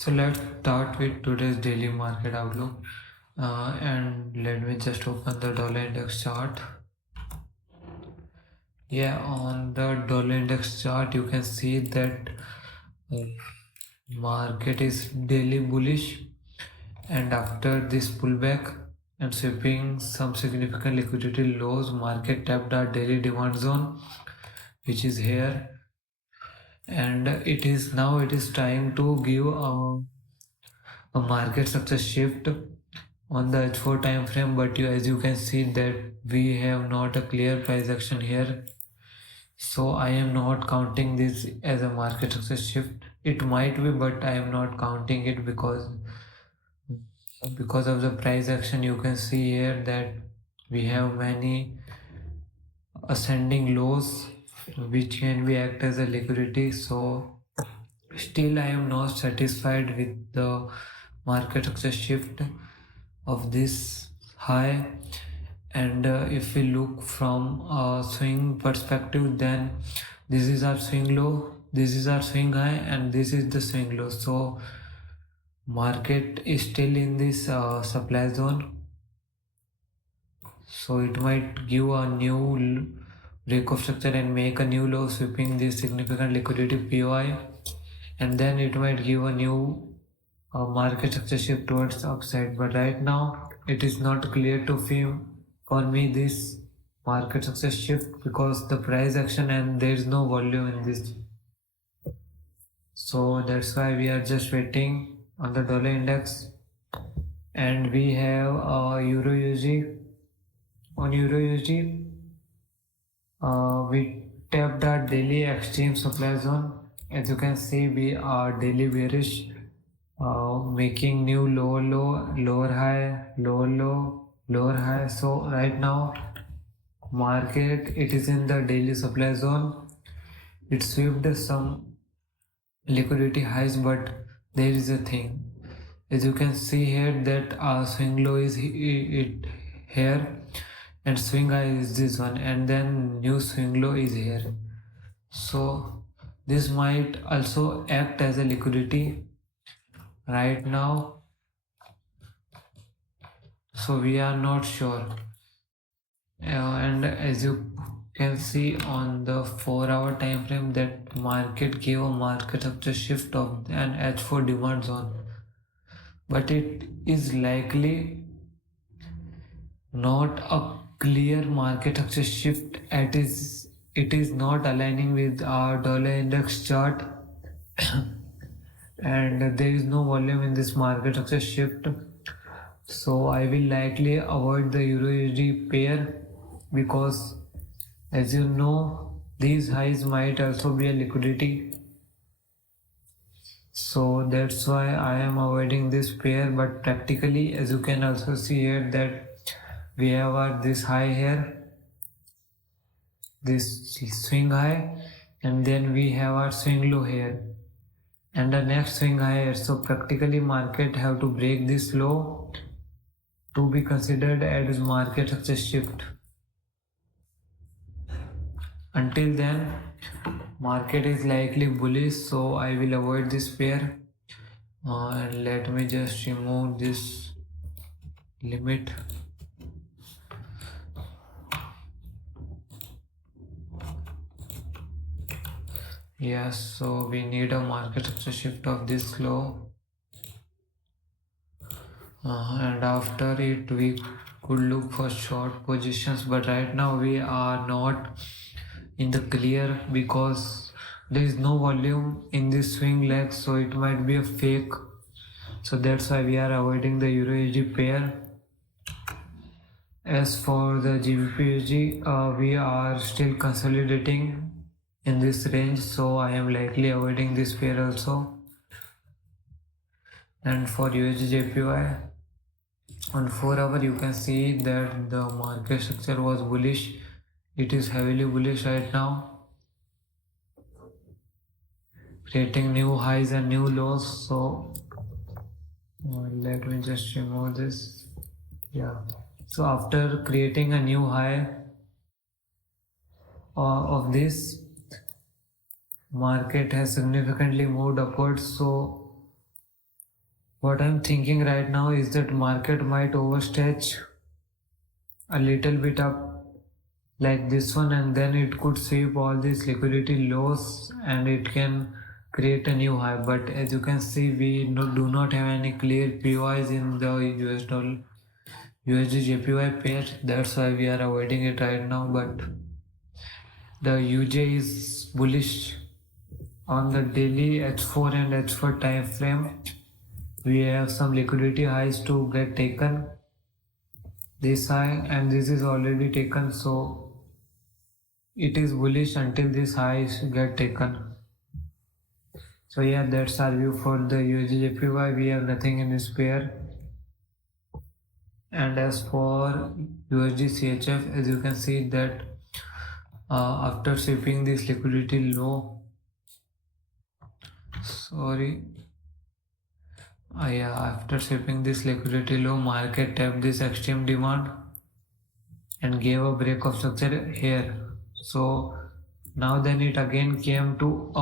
So let's start with today's daily market outlook. And let me just open the dollar index chart. Yeah, on the dollar index chart, you can see that uh, market is daily bullish, and after this pullback and sweeping some significant liquidity lows, market tapped our daily demand zone, which is here, and it is trying to give a market success shift on the H4 time frame, but as you can see that we have not a clear price action here, so I am not counting this as a market success shift. It might be, but I am not counting it because of the price action. You can see here that we have many ascending lows which can be act as a liquidity. So still I am not satisfied with the market success shift of this high, and if we look from a swing perspective, then this is our swing low, this is our swing high, and this is the swing low. So market is still in this supply zone, so it might give a new break of structure and make a new low, sweeping this significant liquidity POI, and then it might give a new market structure shift towards upside. But right now it is not clear to for me this market success shift because the price action and there is no volume in this. So that's why we are just waiting on the dollar index, and we have euro USD. On euro USD, we tapped our daily extreme supply zone. As you can see, we are daily bearish, making new lower low, lower high, lower low, lower high. So right now market it is in the daily supply zone. It swept some liquidity highs, but there is a thing. As you can see here that our swing low is it here, and swing high is this one, and then new swing low is here. So this might also act as a liquidity right now, so we are not sure. And as you can see on the 4-hour time frame, that market gave a market structure shift of an H4 demand zone, but it is likely not a clear market structure shift. It is not aligning with our dollar index chart and there is no volume in this market structure shift. So I will likely avoid the euro USD pair because, as you know, these highs might also be a liquidity. So that's why I am avoiding this pair. But practically, as you can also see here, that we have this high here, this swing high, and then we have our swing low here, and the next swing higher. So practically market have to break this low to be considered as market success shift. Until then market is likely bullish, so I will avoid this pair, and let me just remove this limit. Yes, so we need a market structure shift of this low, and after it we could look for short positions, but right now we are not in the clear because there is no volume in this swing leg, so it might be a fake. So that's why we are avoiding the euro USD pair. As for the GBP USD, we are still consolidating in this range, so I am likely avoiding this pair also. And for USD JPY, on 4-hour you can see that the market structure was bullish. It is heavily bullish right now, creating new highs and new lows. So let me just remove this. Yeah, so after creating a new high of this, market has significantly moved upwards. So What I'm thinking right now is that market might overstretch a little bit up like this one, and then it could sweep all these liquidity lows and it can create a new high. But as you can see, we do not have any clear POIs in the US dollar USD JPY pair. That's why we are avoiding it right now. But the UJ is bullish on the daily H4 and H4 time frame. We have some liquidity highs to get taken. This high and this is already taken, so it is bullish until this highs get taken. So yeah, that's our view for the USD JPY. We have nothing in this pair. And as for USD CHF, as you can see that after sweeping this liquidity low, after sweeping this liquidity low, market tapped this extreme demand and gave a break of structure here. So now then it again came to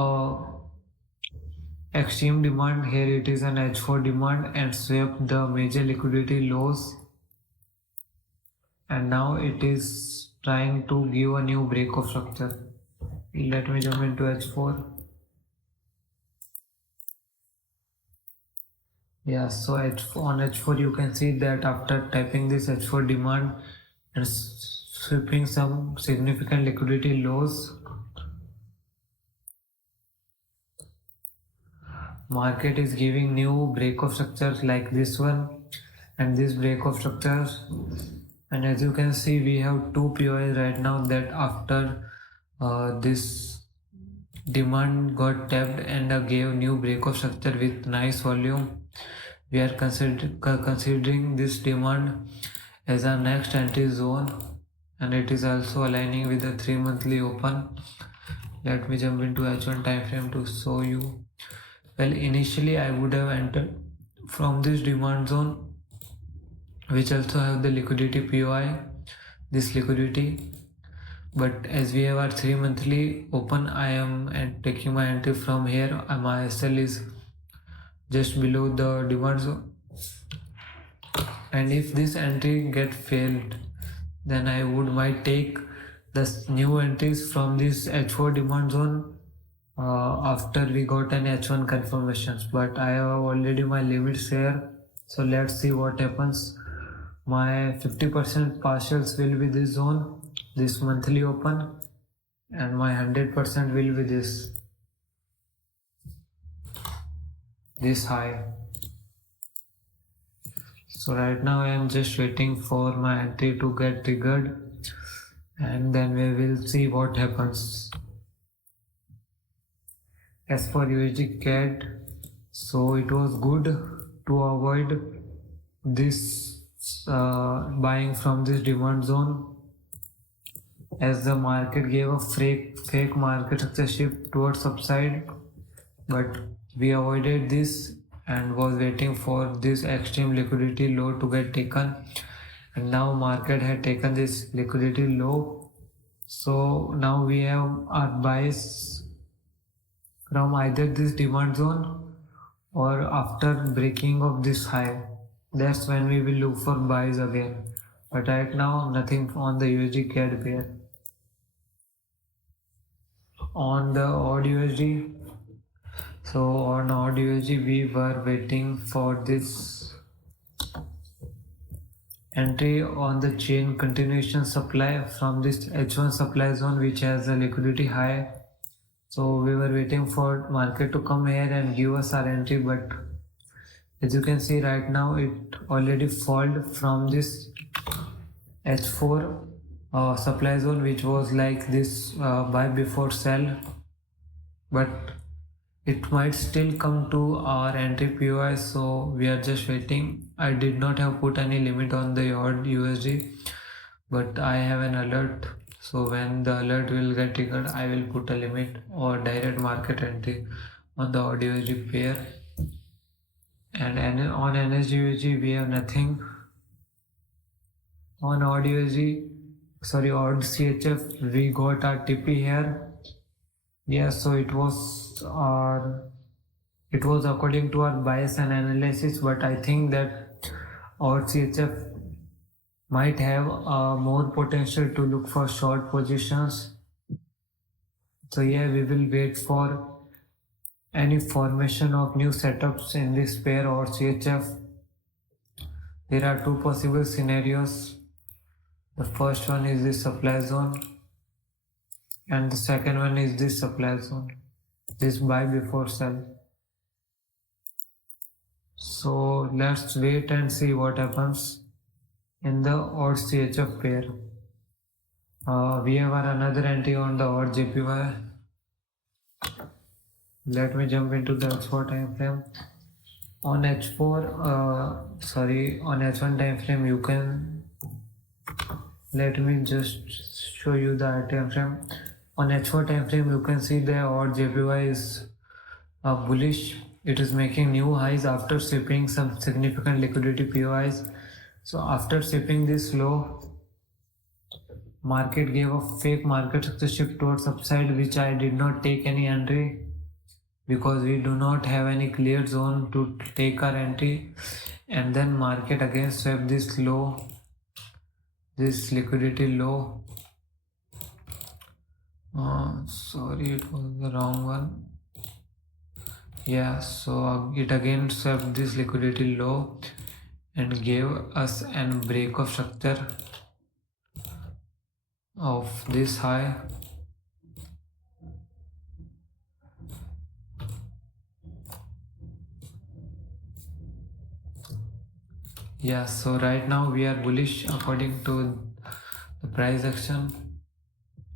extreme demand. Here it is an H4 demand and swept the major liquidity lows, and now it is trying to give a new break of structure. Let me jump into H4. Yeah, so on H4 you can see that after tapping this H4 demand and sweeping some significant liquidity lows, market is giving new break of structures like this one and this break of structures. And as you can see, we have two POIs right now that after this demand got tapped and gave new break of structure with nice volume, we are considering this demand as our next entry zone, and it is also aligning with the 3 monthly open. Let me jump into H1 time frame to show you. Well, initially I would have entered from this demand zone, which also have the liquidity POI, this liquidity. But as we have our 3 monthly open, I am taking my entry from here. My SL is just below the demand zone, and if this entry get failed, then I might take the new entries from this H4 demand zone after we got an H1 confirmations. But I have already my limits here, so let's see what happens. My 50% partials will be this zone, this monthly open, and my 100% will be this high. So right now I am just waiting for my entry to get triggered, and then we will see what happens. As for USD CAD, so it was good to avoid this buying from this demand zone, as the market gave a fake market structure shift towards upside, but we avoided this and was waiting for this extreme liquidity low to get taken, and now market had taken this liquidity low. So now we have our buys from either this demand zone or after breaking of this high. That's when we will look for buys again. But right now nothing on the USD CAD pair. On the odd USD, so on odd USD we were waiting for this entry on the chain continuation supply from this H1 supply zone, which has a liquidity high. So we were waiting for market to come here and give us our entry, but as you can see right now it already fall from this H4 supply zone, which was like this buy before sell, but it might still come to our entry POI, so we are just waiting. I did not have put any limit on the odd USD, but I have an alert, so when the alert will get triggered I will put a limit or direct market entry on the odd USD pair. And on NSDUSD we have nothing. On odd CHF we got our TP here. Yeah, so it was our it was according to our bias and analysis, but I think that our CHF might have more potential to look for short positions. So yeah, we will wait for any formation of new setups in this pair or CHF. There are two possible scenarios. The first one is this supply zone, and the second one is this supply zone, this buy before sell. So let's wait and see what happens in the odd CHF pair. We have another entry on the odd JPY. Let me jump into the H4 time frame. On H4, on H1 time frame, you can, let me just show you the time frame. On H4 time frame, you can see the odd JPY is bullish. It is making new highs after sweeping some significant liquidity POIs. So after sweeping this low, market gave a fake market structure shift towards upside, which I did not take any entry because we do not have any clear zone to take our entry. And then market again swept this low, this liquidity low. Sorry, it was the wrong one. Yeah, so it again swept this liquidity low and gave us an break of structure of this high. Yeah, so right now we are bullish according to the price action,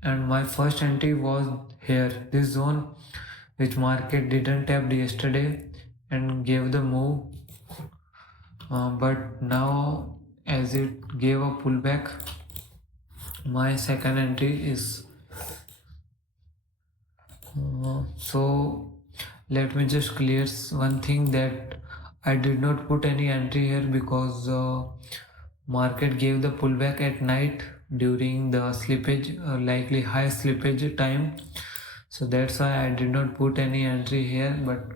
and my first entry was here, this zone, which market didn't tap yesterday and gave the move, but now as it gave a pullback, my second entry is so let me just clear one thing, that I did not put any entry here because market gave the pullback at night during the slippage, likely high slippage time. So that's why I did not put any entry here. But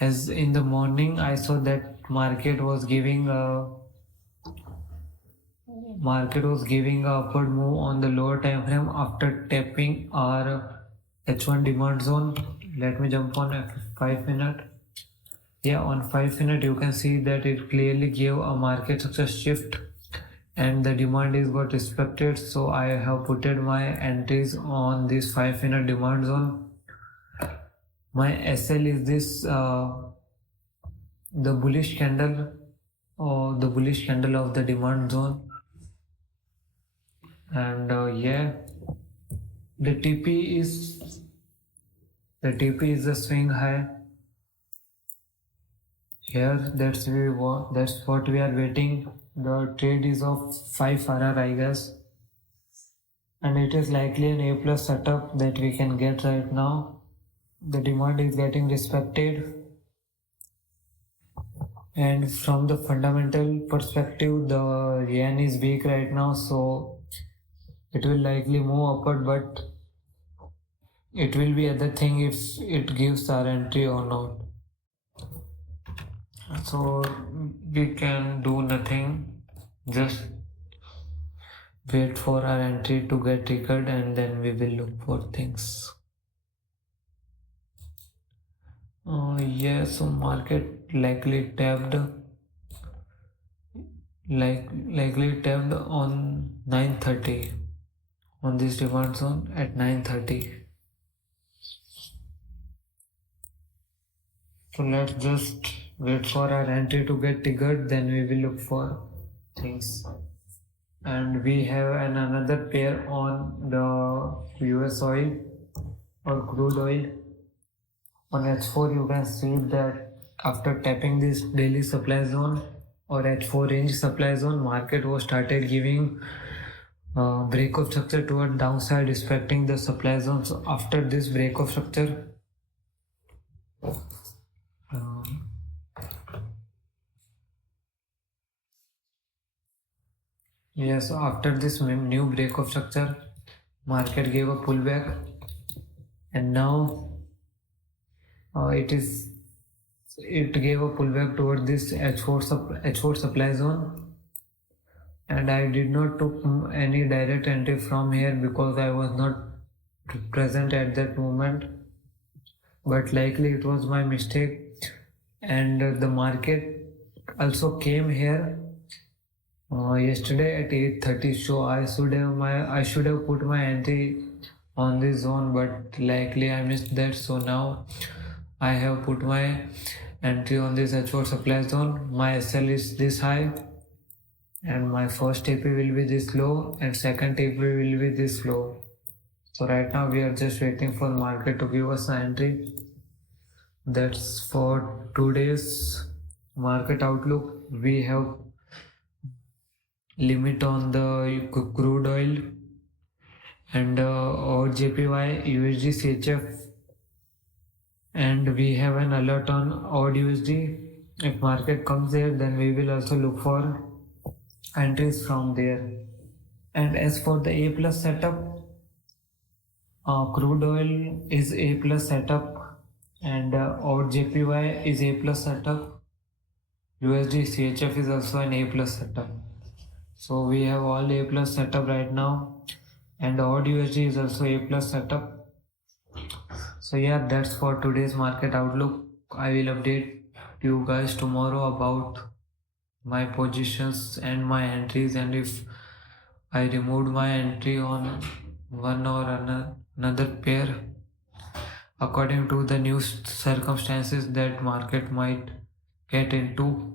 as in the morning, I saw that market was giving a upward move on the lower time frame after tapping our H1 demand zone. Let me jump on 5 minute. Yeah, on 5 minute you can see that it clearly gave a market structure shift and the demand is got respected. So I have put my entries on this 5 minute demand zone. My SL is this the bullish candle, or the bullish candle of the demand zone. And yeah, the TP is the swing high here. That's what we are waiting. The trade is of 5 RR, I guess, and it is likely an A plus setup that we can get right now. The demand is getting respected, and from the fundamental perspective, the yen is weak right now, so it will likely move upward, but it will be other thing if it gives our entry or not. So we can do nothing, just wait for our entry to get triggered and then we will look for things. Yeah, so market likely tapped on 9:30 on this demand zone at 9:30. So let's just wait for our entry to get triggered, then we will look for things. And we have another pair on the US oil or crude oil. On H4 you can see that after tapping this daily supply zone or H4 range supply zone, market was started giving break of structure toward downside respecting the supply zone. So after this break of structure, yes, after this new break of structure, market gave a pullback, and now it is it gave a pullback towards this H4 supply zone, and I did not took any direct entry from here because I was not present at that moment, but likely it was my mistake. And the market also came here yesterday at 8:30, so I should have put my entry on this zone, but likely I missed that. So now I have put my entry on this H4 supply zone. My SL is this high, and my first TP will be this low, and second TP will be this low. So right now we are just waiting for market to give us an entry. That's for today's market outlook. We have limit on the crude oil and or JPY, USD, CHF, and we have an alert on odd USD. If market comes there, then we will also look for entries from there. And as for the A plus setup, crude oil is A plus setup, and odd JPY is A plus setup. USD CHF is also an A plus setup. So we have all A plus setup right now, and odd USD is also A plus setup. So yeah, that's for today's market outlook. I will update you guys tomorrow about my positions and my entries, and if I removed my entry on one or another pair according to the new circumstances that market might get into.